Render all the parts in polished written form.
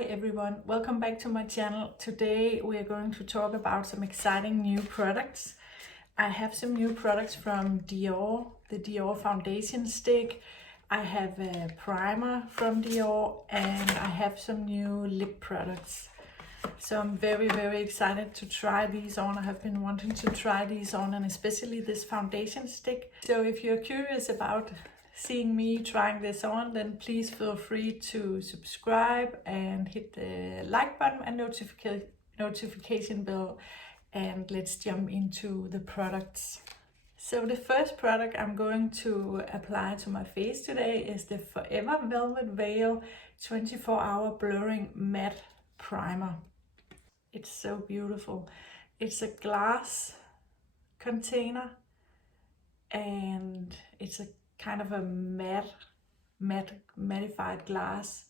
Hi everyone, welcome back to my channel. Today we are going to talk about some exciting new products. I have some new products from Dior, the Dior foundation stick. I have a primer from Dior and I have some new lip products. So I'm very excited to try these on. I have been wanting to try these on, and especially this foundation stick. So if you're curious about seeing me trying this on, then please feel free to subscribe and hit the like button and notification bell, and let's jump into the products. So the first product I'm going to apply to my face today is the Forever Velvet Veil 24-hour blurring matte primer. It's so beautiful. It's a glass container and it's a kind of a mattified glass.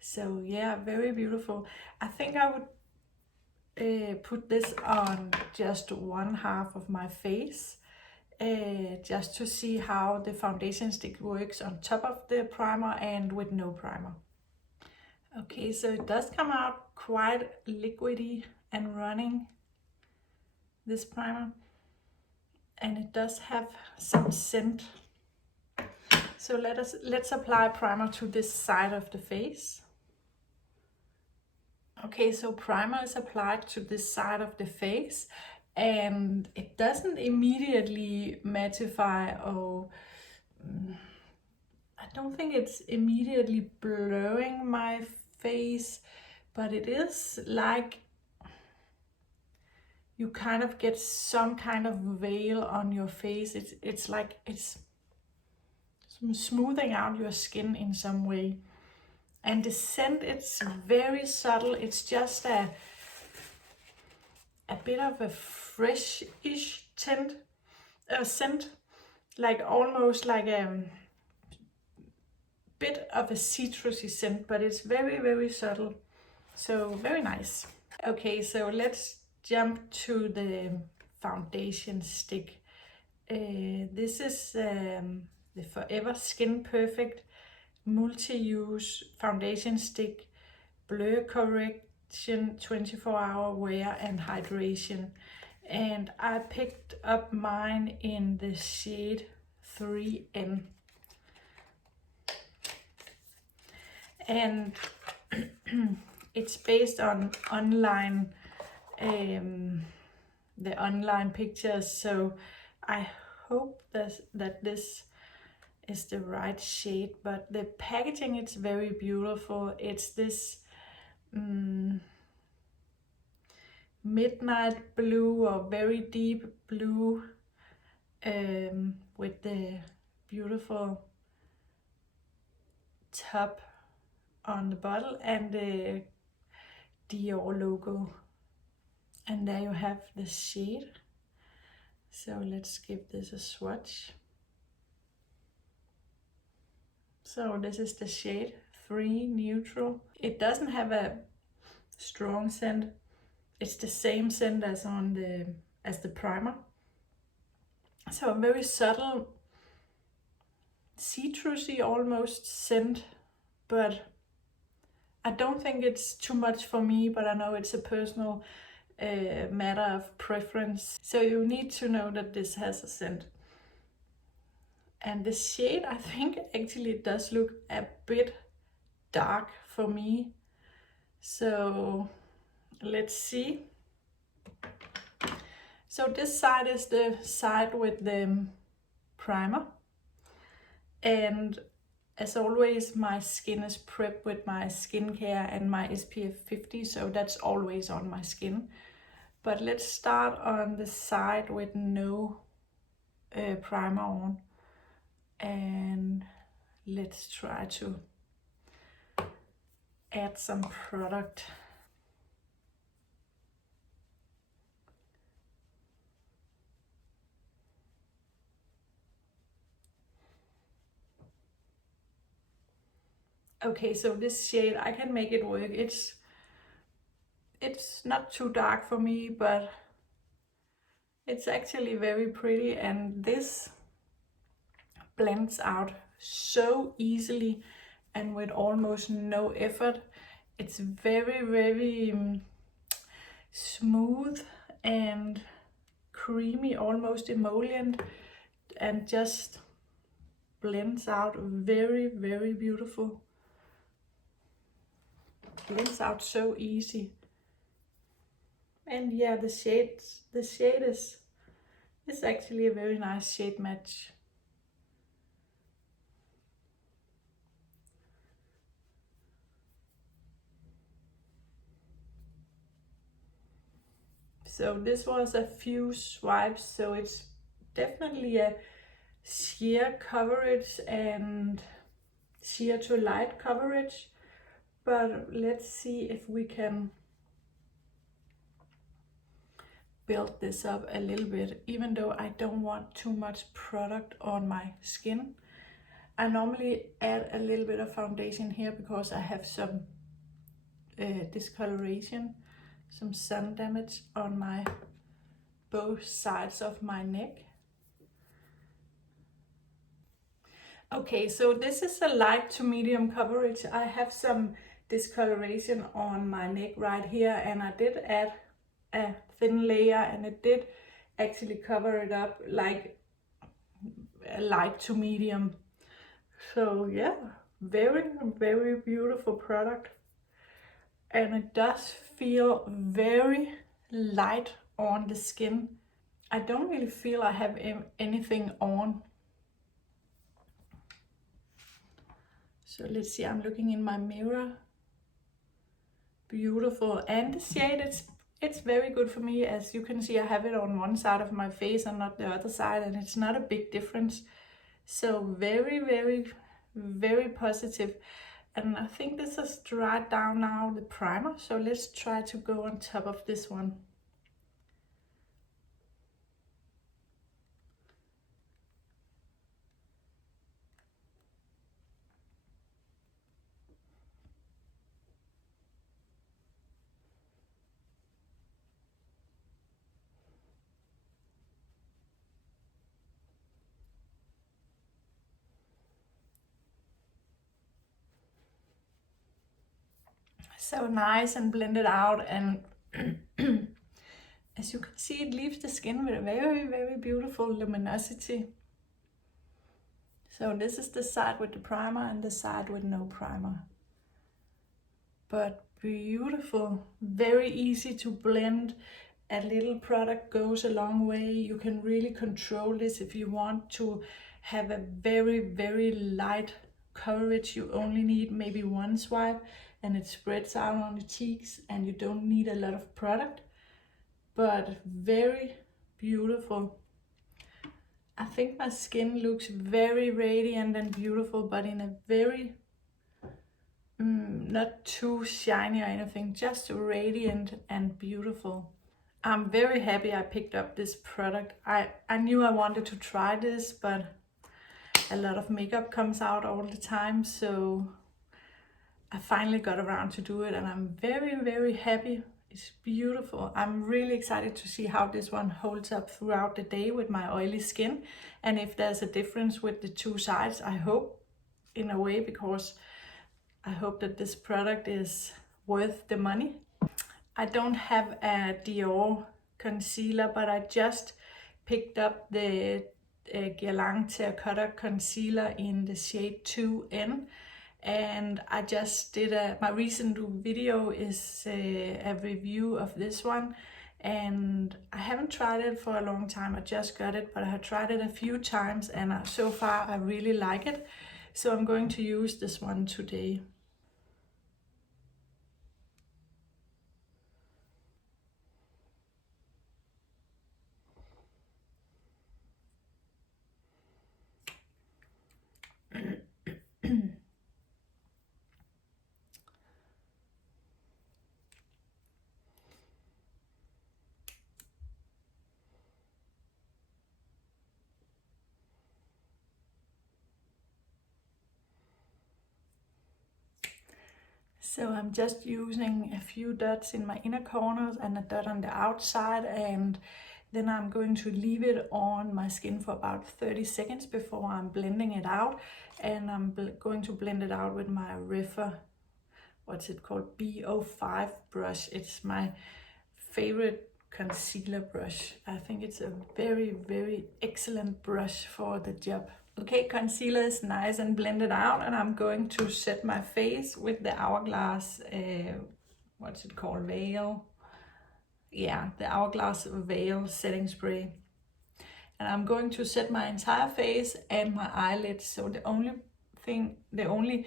So yeah, very beautiful. I think I would put this on just one half of my face, just to see how the foundation stick works on top of the primer and with no primer. Okay, so it does come out quite liquidy and running, this primer, and it does have some scent. So let's apply primer to this side of the face. Okay, so primer is applied to this side of the face and it doesn't immediately mattify, or I don't think it's immediately blurring my face, but it is like you kind of get some kind of veil on your face. It's like it's smoothing out your skin in some way. And the scent, it's very subtle. It's just a bit of a fresh-ish scent, like almost like a bit of a citrusy scent, but it's very subtle. So very nice. Okay, so let's jump to the foundation stick. This is the Forever Skin Perfect multi-use foundation stick, blur correction, 24-hour wear and hydration. And I picked up mine in the shade 3N. And it's based on online, the online pictures, so I hope that this is the right shade, but the packaging, it's very beautiful. It's this midnight blue or very deep blue, with the beautiful top on the bottle and the Dior logo. And there you have the shade. So let's give this a swatch. So this is the shade 3 Neutral. It doesn't have a strong scent. It's the same scent as on the primer. So a very subtle, citrusy almost scent, but I don't think it's too much for me, but I know it's a personal matter of preference. So you need to know that this has a scent. And the shade, I think actually does look a bit dark for me. So let's see. So this side is the side with the primer. And as always, my skin is prepped with my skincare and my SPF 50, so that's always on my skin. But let's start on the side with no primer on. And let's try to add some product. Okay, so this shade, I can make it work. It's not too dark for me, but it's actually very pretty, and this blends out so easily and with almost no effort. It's very, very smooth and creamy, almost emollient, and just blends out very, very beautiful. Blends out so easy. And yeah, the shade is actually a very nice shade match. So this was a few swipes, so it's definitely a sheer coverage and sheer to light coverage. But let's see if we can build this up a little bit, even though I don't want too much product on my skin. I normally add a little bit of foundation here because I have some discoloration, some sun damage on my both sides of my neck. Okay, so this is a light to medium coverage. I have some discoloration on my neck right here, and I did add a thin layer, and it did actually cover it up like a light to medium. So yeah, very, very beautiful product. And it does feel very light on the skin. I don't really feel I have anything on. So let's see, I'm looking in my mirror. Beautiful. And the shade, it's very good for me. As you can see, I have it on one side of my face and not the other side, and it's not a big difference. So very, very, very positive. And I think this has dried down now, the primer. So let's try to go on top of this one. So nice and blended out, and as you can see, it leaves the skin with a very, very beautiful luminosity. So this is the side with the primer and the side with no primer. But beautiful, very easy to blend. A little product goes a long way. You can really control this. If you want to have a very, very light coverage, you only need maybe one swipe, and it spreads out on the cheeks, and you don't need a lot of product. But very beautiful. I think my skin looks very radiant and beautiful, but in a very not too shiny or anything, just radiant and beautiful. I'm very happy I picked up this product. I knew I wanted to try this, but a lot of makeup comes out all the time, so I finally got around to do it, and I'm very, very happy. It's beautiful. I'm really excited to see how this one holds up throughout the day with my oily skin, and if there's a difference with the two sides. I hope, in a way, because I hope that this product is worth the money. I don't have a Dior concealer, but I just picked up the Guerlain Terracotta concealer in the shade 2N. And I just did my recent video is a review of this one, and I haven't tried it for a long time. I just got it, but I have tried it a few times, and so far I really like it. So I'm going to use this one today. So I'm just using a few dots in my inner corners and a dot on the outside, and then I'm going to leave it on my skin for about 30 seconds before I'm blending it out. And I'm going to blend it out with my what's it called, B05 brush. It's my favorite concealer brush. I think it's a very, very excellent brush for the job. Okay, concealer is nice and blended out, and I'm going to set my face with the Hourglass, what's it called, veil. Yeah, the Hourglass veil setting spray. And I'm going to set my entire face and my eyelids. So the only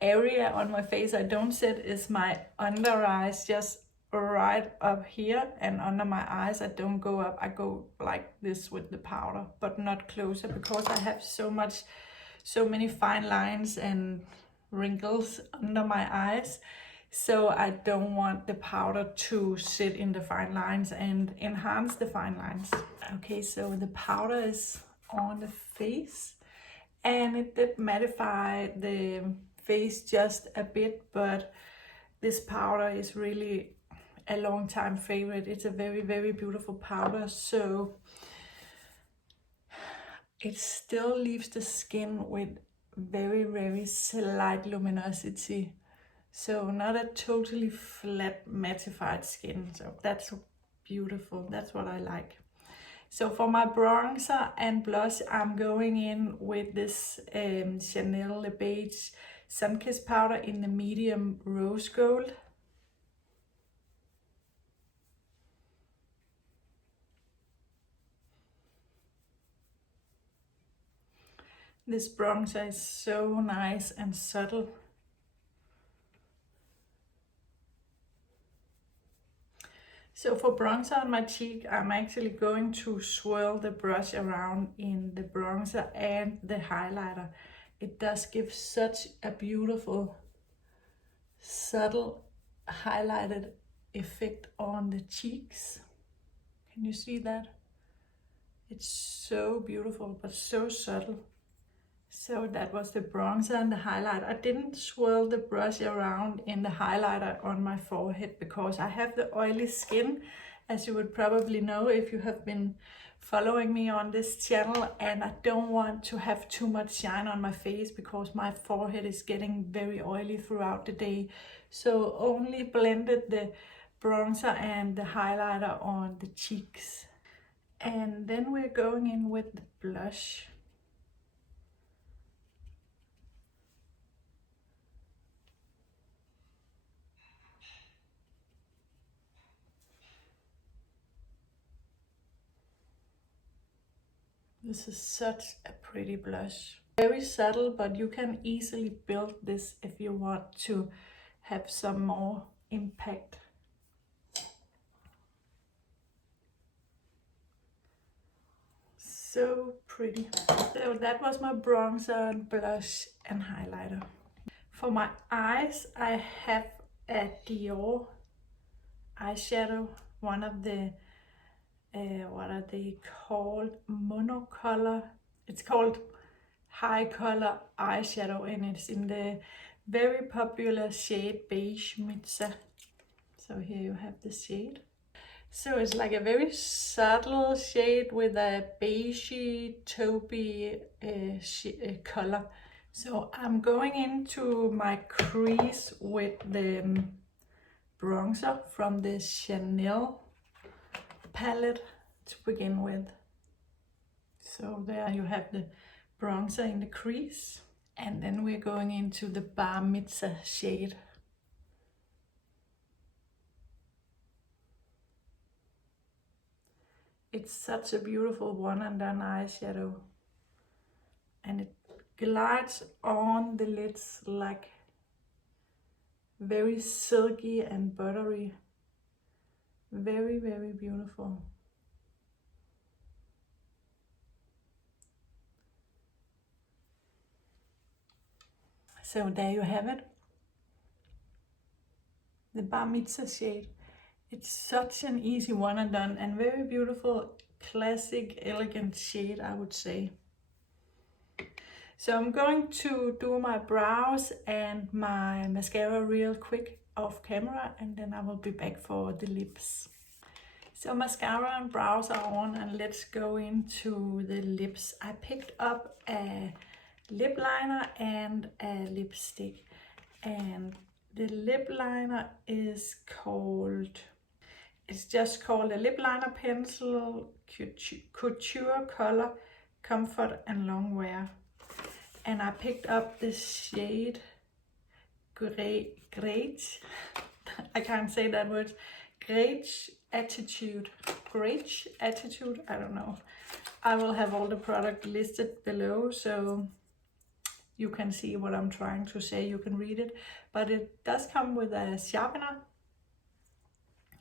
area on my face I don't set is my under eyes, just right up here, and under my eyes I don't go up. I go like this with the powder, but not closer, because I have so many fine lines and wrinkles under my eyes. So I don't want the powder to sit in the fine lines and enhance the fine lines. Okay, so the powder is on the face, and it did mattify the face just a bit, but this powder is really a long time favorite. It's a very, very beautiful powder, so it still leaves the skin with very, very slight luminosity. So not a totally flat mattified skin. So that's beautiful. That's what I like. So for my bronzer and blush, I'm going in with this Chanel Le Beige Sun-Kissed powder in the medium rose gold. This bronzer is so nice and subtle. So for bronzer on my cheek, I'm actually going to swirl the brush around in the bronzer and the highlighter. It does give such a beautiful, subtle highlighted effect on the cheeks. Can you see that? It's so beautiful, but so subtle. So that was the bronzer and the highlighter. I didn't swirl the brush around in the highlighter on my forehead because I have the oily skin, as you would probably know if you have been following me on this channel, and I don't want to have too much shine on my face because my forehead is getting very oily throughout the day. So only blended the bronzer and the highlighter on the cheeks. And then we're going in with the blush. This is such a pretty blush. Very subtle, but you can easily build this if you want to have some more impact. So pretty. So that was my bronzer and blush and highlighter. For my eyes, I have a Dior eyeshadow, one of the what are they called, monocolor. It's called high color eyeshadow, and it's in the very popular shade Beige Mitzah. So here you have the shade. So it's like a very subtle shade with a beigey, taupey color. So I'm going into my crease with the bronzer from the Chanel palette to begin with. So there you have the bronzer in the crease, and then we're going into the Bar Mitzah shade. It's such a beautiful one and done eyeshadow, and it glides on the lids like very silky and buttery. Very, very beautiful. So there you have it. The Bar Mitzah shade. It's such an easy one and done, and very beautiful, classic, elegant shade, I would say. So I'm going to do my brows and my mascara real quick off camera, and then I will be back for the lips. So mascara and brows are on, and let's go into the lips. I picked up a lip liner and a lipstick, and The lip liner is called, it's just called a lip liner pencil, Couture color, comfort and long wear. And I picked up the shade Greige. I can't say that word. Greige Attitude. Greige Attitude, I don't know. I will have all the product listed below, so you can see what I'm trying to say. You can read it. But it does come with a sharpener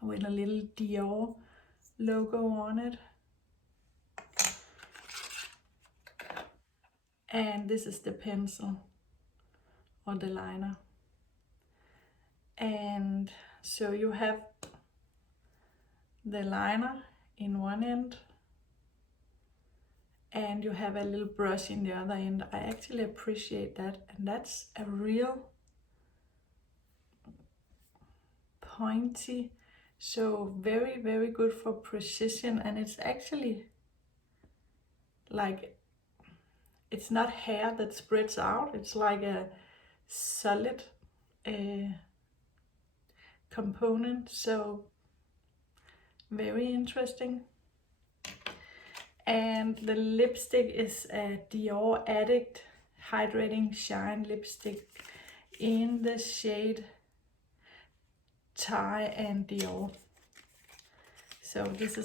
with a little Dior logo on it. And this is the pencil or the liner. And so you have the liner in one end and you have a little brush in the other end. I actually appreciate that, and that's a real pointy, so very, very good for precision. And it's actually like, it's not hair that spreads out, it's like a solid component, so very interesting. And the lipstick is a Dior Addict Hydrating Shine lipstick in the shade Thicc and Dior. So this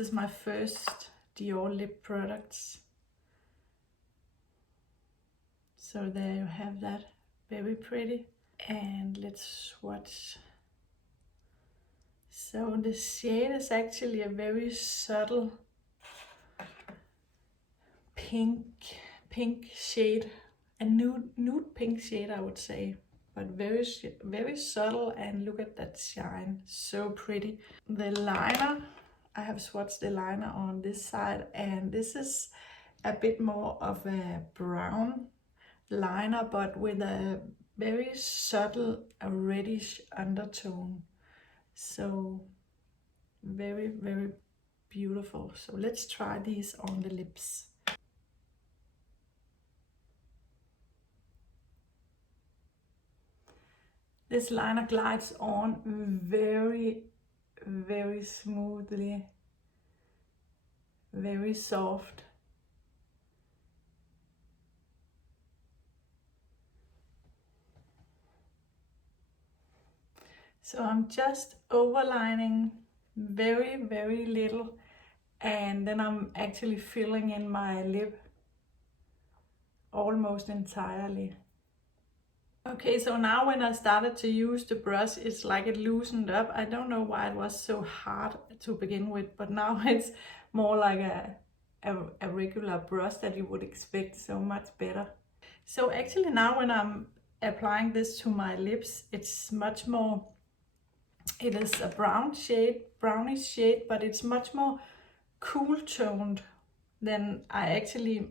is my first Dior lip products. So there you have that, very pretty. And let's swatch. So the shade is actually a very subtle pink shade, a nude pink shade, I would say, but very subtle. And look at that shine, so pretty. The liner, I have swatched the liner on this side, and this is a bit more of a brown liner, but with a very subtle reddish undertone. So very, very beautiful. So let's try these on the lips. This liner glides on very, very smoothly, very soft. So I'm just overlining very, very little, and then I'm actually filling in my lip almost entirely. Okay, so now when I started to use the brush, it's like it loosened up. I don't know why it was so hard to begin with, but now it's more like a regular brush that you would expect, so much better. So actually now when I'm applying this to my lips, it's much more, it is a brownish shade, but it's much more cool toned than I actually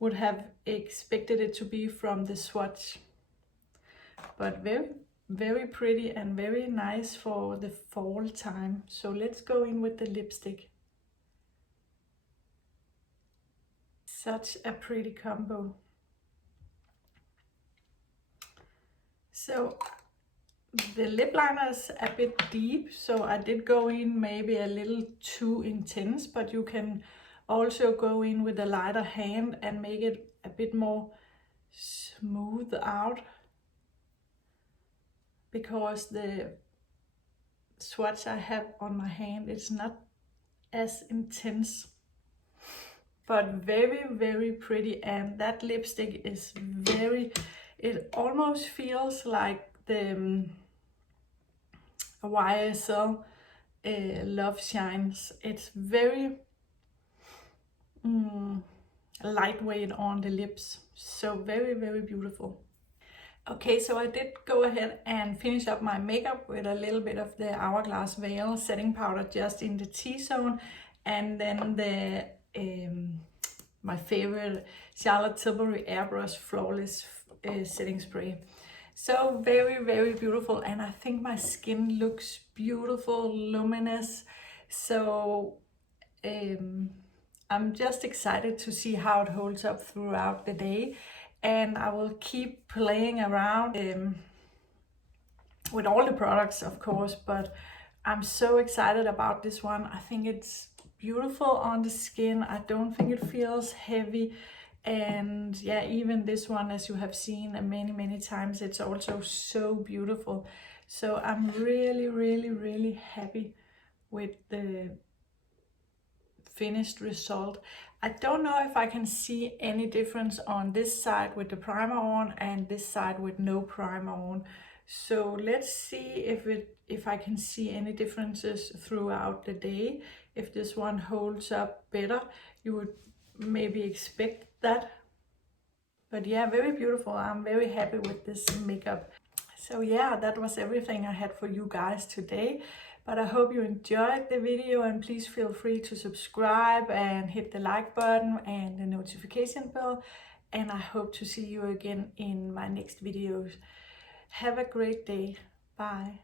would have expected it to be from the swatch. But very, very pretty and very nice for the fall time. So let's go in with the lipstick. Such a pretty combo. So the lip liner is a bit deep, so I did go in maybe a little too intense, but you can also go in with a lighter hand and make it a bit more smooth out, because the swatch I have on my hand is not as intense, but very, very pretty. And that lipstick is very, it almost feels like the YSL Love Shines. It's very lightweight on the lips, so very, very beautiful. Okay, so I did go ahead and finish up my makeup with a little bit of the Hourglass Veil setting powder just in the T-zone, and then the my favorite Charlotte Tilbury Airbrush Flawless setting spray. So very, very beautiful, and I think my skin looks beautiful, luminous. So I'm just excited to see how it holds up throughout the day, and I will keep playing around with all the products, of course, but I'm so excited about this one. I think it's beautiful on the skin. I don't think it feels heavy. And yeah, even this one, as you have seen many times, it's also so beautiful. So I'm really happy with the finished result. I don't know if I can see any difference on this side with the primer on and this side with no primer on. So let's see if I can see any differences throughout the day. If this one holds up better, you would maybe expect that. But yeah, very beautiful. I'm very happy with this makeup. So yeah, that was everything I had for you guys today. But I hope you enjoyed the video, and please feel free to subscribe and hit the like button and the notification bell. And I hope to see you again in my next videos. Have a great day. Bye.